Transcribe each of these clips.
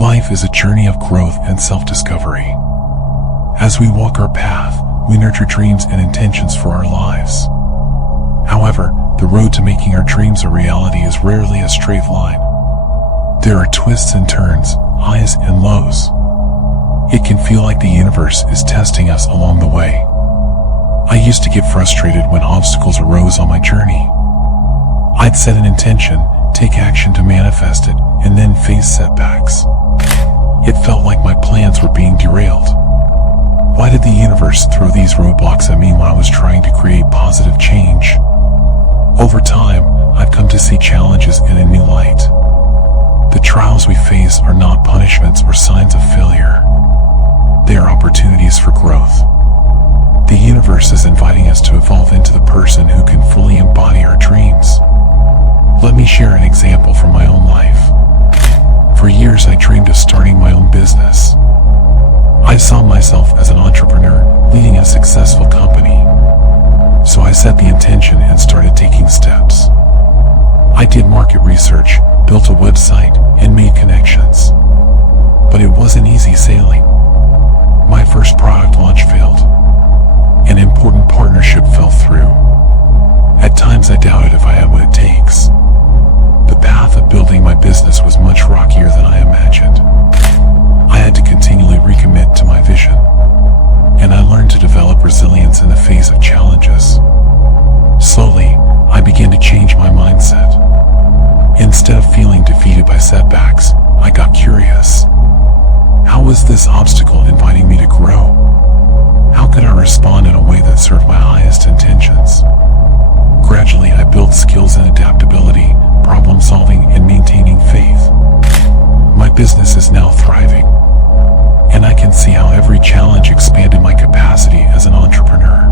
Life is a journey of growth and self-discovery. As we walk our path, we nurture dreams and intentions for our lives. However, the road to making our dreams a reality is rarely a straight line. There are twists and turns, highs and lows. It can feel like the universe is testing us along the way. I used to get frustrated when obstacles arose on my journey. I'd set an intention, take action to manifest it, and then face setbacks. It felt like my plans were being derailed. Why did the universe throw these roadblocks at me when I was trying to create positive change? Over time, I've come to see challenges in a new light. The trials we face are not punishments or signs of failure. They are opportunities for growth. The universe is inviting us to evolve into the person who can fully embody our dreams. Let me share an example from my own life. For years, I dreamed of starting my own business. I saw myself as an entrepreneur leading a successful company. So I set the intention and started taking steps. I did market research, built a website, and made connections. But it wasn't easy sailing. My first product launch failed. An important partnership fell through. At times I doubted if I had what it takes. The path of building my business was much rockier than I imagined. I had to continually recommit to my vision, and I learned to develop resilience in the face of challenges. Slowly, I began to change my mindset. Instead of feeling defeated by setbacks, I got curious. How was this obstacle inviting me to grow? How could I respond in a way that served my highest intentions? Gradually, I built skills in adaptability, problem solving, and maintaining faith. My business is now thriving, and I can see how every challenge expanded my capacity as an entrepreneur.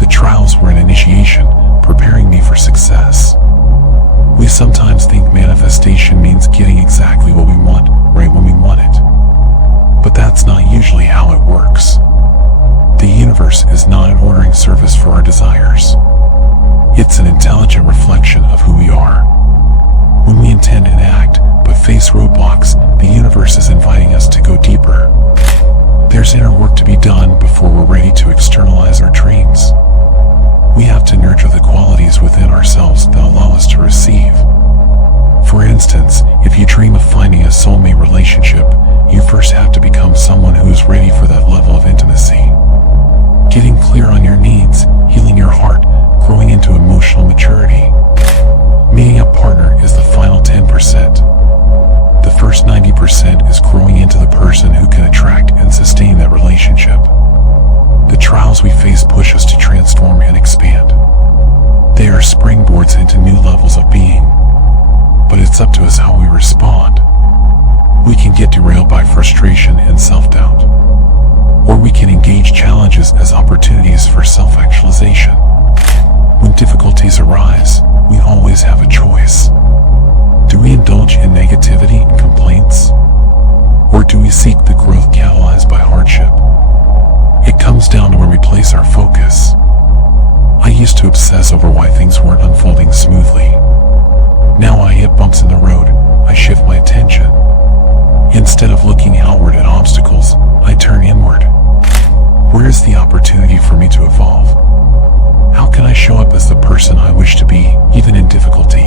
The trials were an initiation, preparing me for success. We sometimes think manifestation means getting exactly what we want, right when we want it. But that's not usually how it works. The universe is not an ordering service for our desires. It's an intelligent reflection of who we are. When we intend and act, but face roadblocks, the universe is inviting us to go deeper. There's inner work to be done before we're ready to externalize our dreams. We have to nurture the qualities within ourselves that allow us to receive. For instance, if you dream of finding a soulmate relationship, you first have to become someone who is ready for that level of intimacy. Getting clear on your needs, healing your heart, growing into emotional maturity. Meeting a partner is the final 10%. The first 90% is growing into the person who can attract and sustain that relationship. The trials we face push us to transform and expand. They are springboards into new levels of being. But it's up to us how we respond. We can get derailed by frustration and self-doubt. Or we can engage challenges as opportunities for self-actualization. When difficulties arise, we always have a choice. Do we indulge in negativity and complaints? Or do we seek the growth catalyzed by hardship? It comes down to where we place our focus. I used to obsess over why things weren't unfolding smoothly. Now I hit bumps in the road, I shift my attention. Instead of looking outward at obstacles, I turn inward. Where is the opportunity for me to evolve? How can I show up as the person I wish to be, even in difficulty?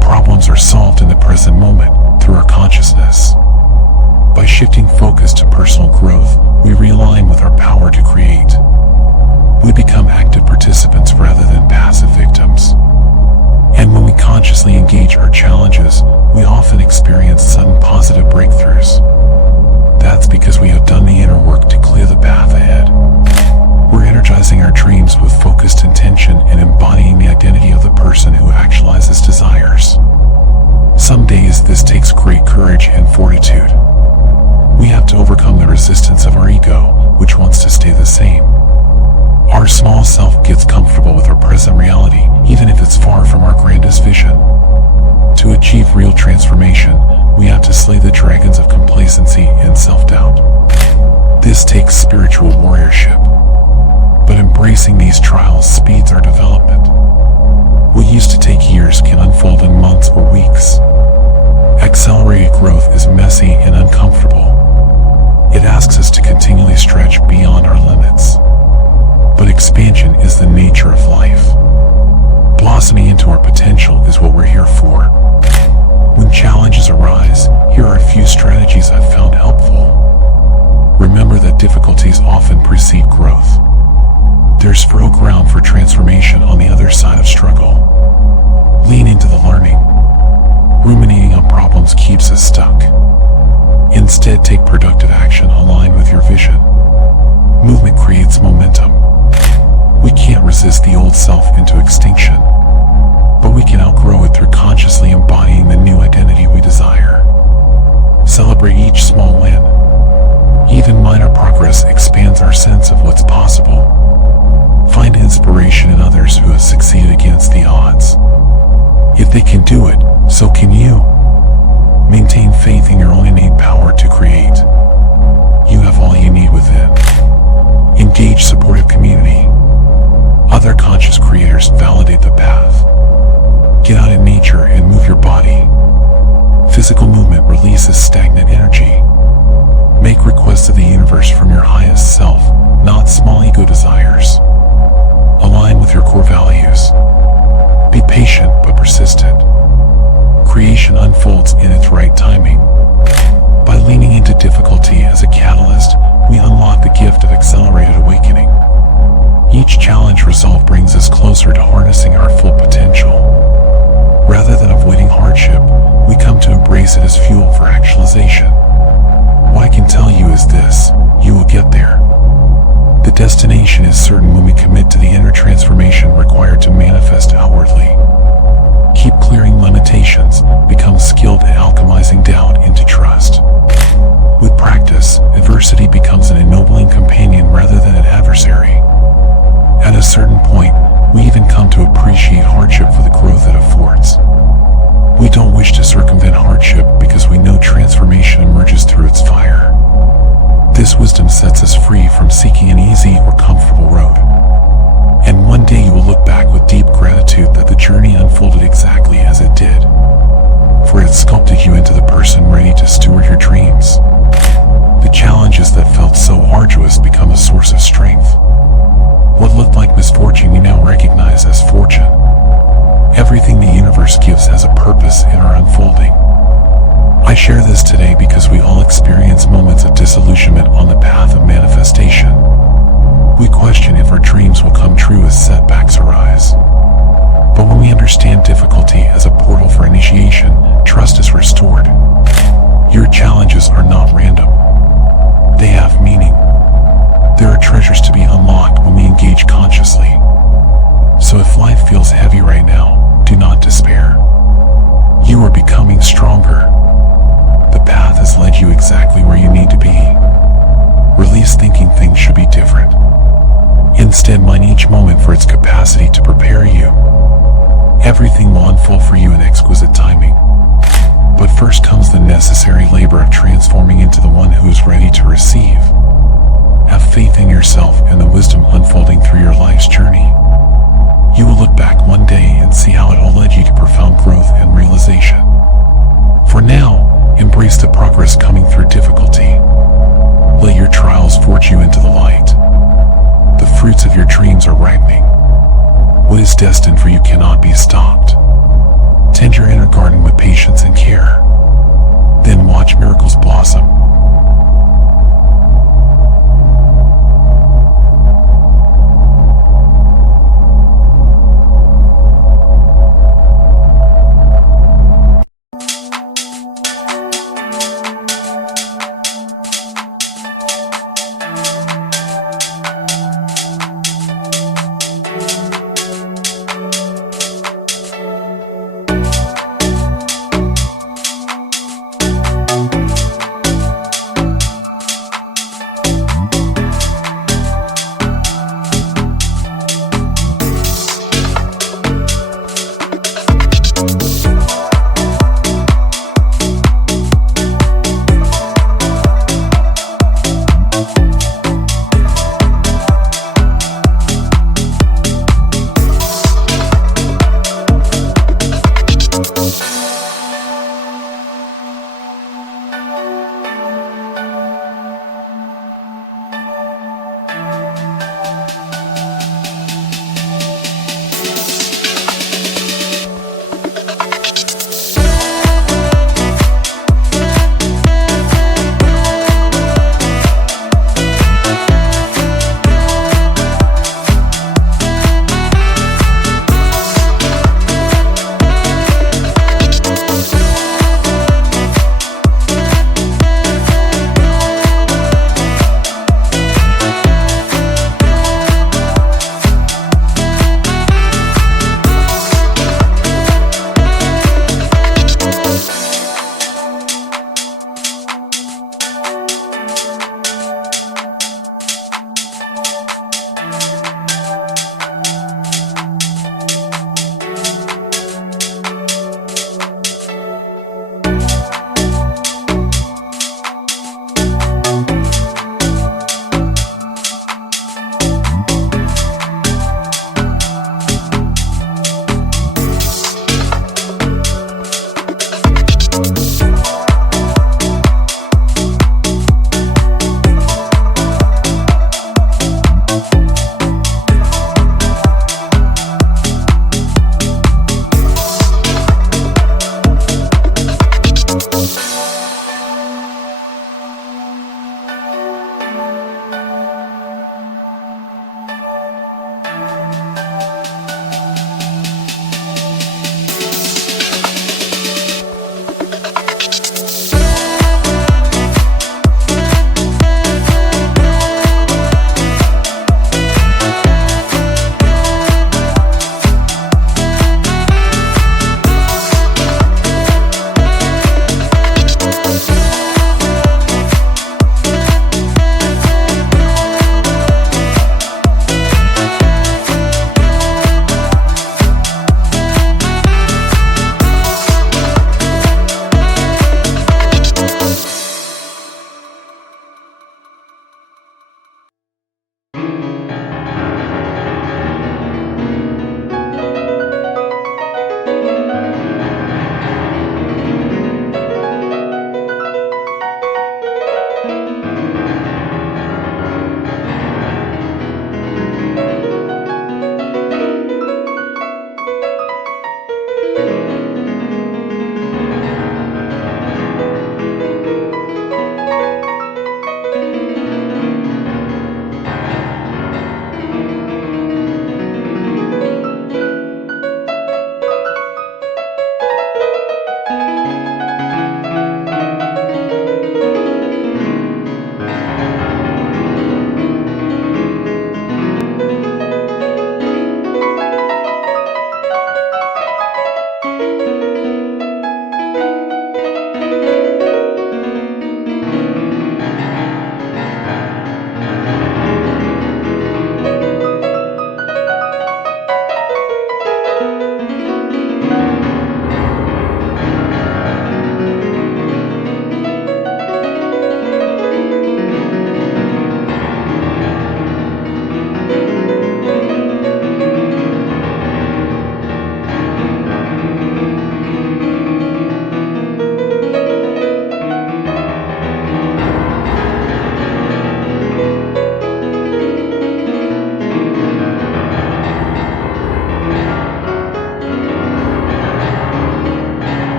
Problems are solved in the present moment, through our consciousness. By shifting focus to personal growth, we realign with our power to create. We become active participants rather than passive victims. And when we consciously engage our challenges, we often experience sudden positive breakthroughs. That's because we have done the inner work to clear the path ahead. We're energizing our dreams with focused intention and embodying the identity of the person who actualizes desires. Some days this takes great courage and fortitude. We have to overcome the resistance of our ego, which wants to stay the same. Our small self gets comfortable with our present reality, even if it's far from our grandest vision. To achieve real transformation, we have to slay the dragons of complacency and self-doubt. This takes spiritual warriorship. But embracing these trials speeds our development. What used to take years can unfold in months or weeks. Accelerated growth is few strategies I've found helpful. Remember that difficulties often precede growth. There's fertile ground for transformation on the other side of struggle. Lean into the learning. Ruminating on problems keeps us stuck. Instead, take productive action aligned with your vision. Movement creates momentum. We can't resist the old self into extinction, but we can outgrow it through consciously embodying the new identity we desire. Celebrate each small win. Even minor progress expands our sense of what's possible. Find inspiration in others who have succeeded against the odds. If they can do it, so can you. Maintain faith in your own innate power to create. You have all you need within. Engage supportive community. Other conscious creators validate the path. Get out in nature and move your body. Physical movement releases stagnant energy. Make requests of the universe from your highest self, not small ego desires. Align with your core values. Be patient but persistent. Creation unfolds in its right timing. By leaning into difficulty as a catalyst, we unlock the gift of accelerated awakening. Each challenge resolved brings us closer to harnessing our full potential. Rather than avoiding hardship, we come to embrace it as fuel for actualization. What I can tell you is this: you will get there. The destination is certain when we commit to the inner transformation required to manifest outwardly. Keep clearing limitations, become skilled at alchemizing doubt into trust. With practice, adversity becomes an ennobling companion rather than an adversary. At a certain point, we even come to appreciate hardship for the growth it affords. We don't wish to circumvent hardship because we know transformation emerges through its fire. This wisdom sets us free from seeking an easy or comfortable road. And one day you will look back with deep gratitude that the journey unfolded exactly as it did. For it sculpted you into the person ready to steward your dreams. The challenges that felt so arduous become a source of strength. What looked like misfortune you now recognize as fortune. Everything the universe gives has a purpose in our unfolding. I share this today because we all experience moments of disillusionment on the path of manifestation. We question if our dreams will come true as setbacks arise. But when we understand difficulty as a portal for initiation, trust is restored. Your challenges are not random. They have meaning. There are treasures to be unlocked when we engage consciously. So if life feels heavy right now, do not despair. You are becoming stronger. The path has led you exactly where you need to be. Release thinking things should be different. Instead, mine each moment for its capacity to prepare you. Everything will unfold for you in exquisite timing. But first comes the necessary labor of transforming into the one who is ready to receive. Have faith in yourself and the wisdom unfolding through your life's journey. You will look back one day and see how it all led you to profound growth and realization. For now, embrace the progress coming through difficulty. Let your trials forge you into the light. The fruits of your dreams are ripening. What is destined for you cannot be stopped.